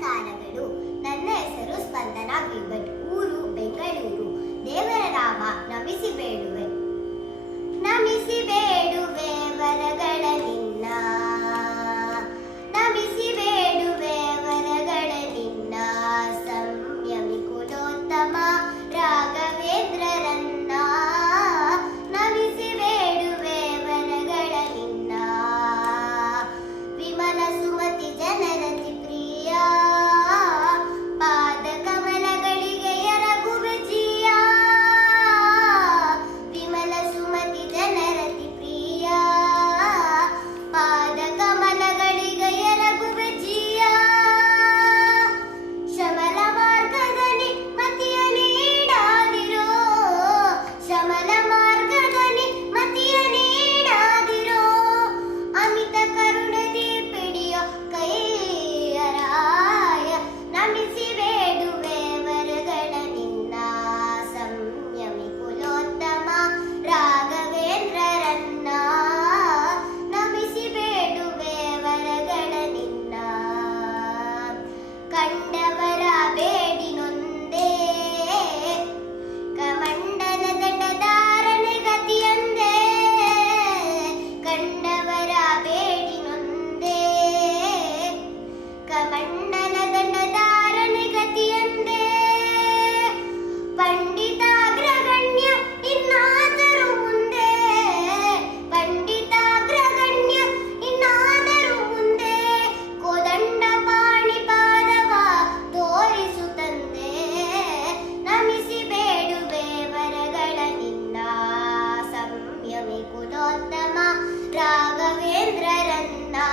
ನಮಸ್ಕಾರಗಳು ನನ್ನ ಹೆಸರು ಸ್ಪಂದನಾ ಬಿಬಟ್. ಊರು ಬೆಂಗಳೂರು. ದೇವರ ನಾಮ രാഘവേന്ദ്രരന്താ